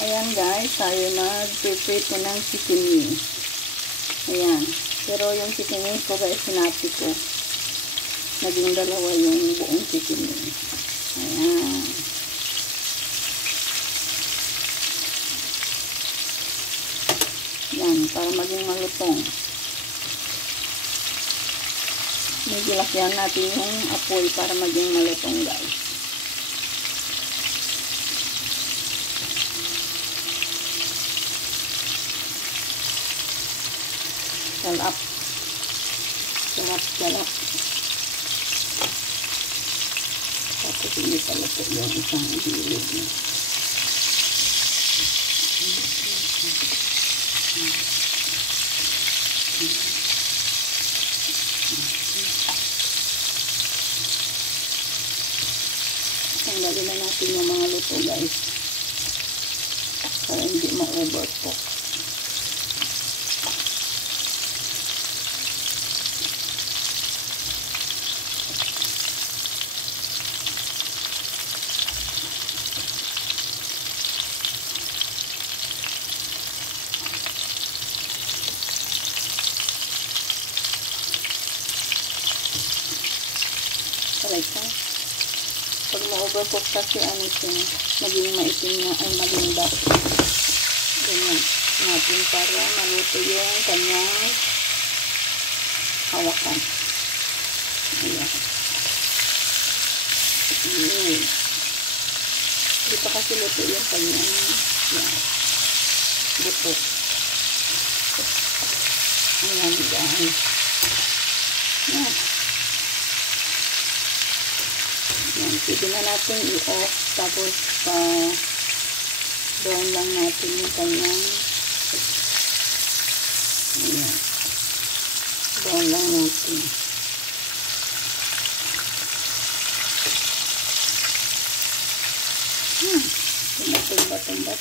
Ayan guys, tayo nag-prepare ng chicken wings. Ayan. Pero yung chicken wings ko guys, sinapi ko. Naging dalawa yung buong chicken wings. Ayan. Ayan, para maging malutong. Medyo lakyan natin yung apoy para maging malutong guys. Salap. Salap. Tapos hindi pala po yung isang gilid niya. Tanggalin na natin yung mga luto guys. Para hindi ma-overcook. Right. Pag ma-overcook kasi ano siya, maging maitim na ay maging dark. Ganyan natin para maluto yung kanyang hawakan. Ayan. Hindi pa kasi luto yung kanyang buto. Ayan guys. Ayan. Yan, pwede na natin i-off tapos brown lang natin yung kanyang ayan, brown lang natin tumba-tumba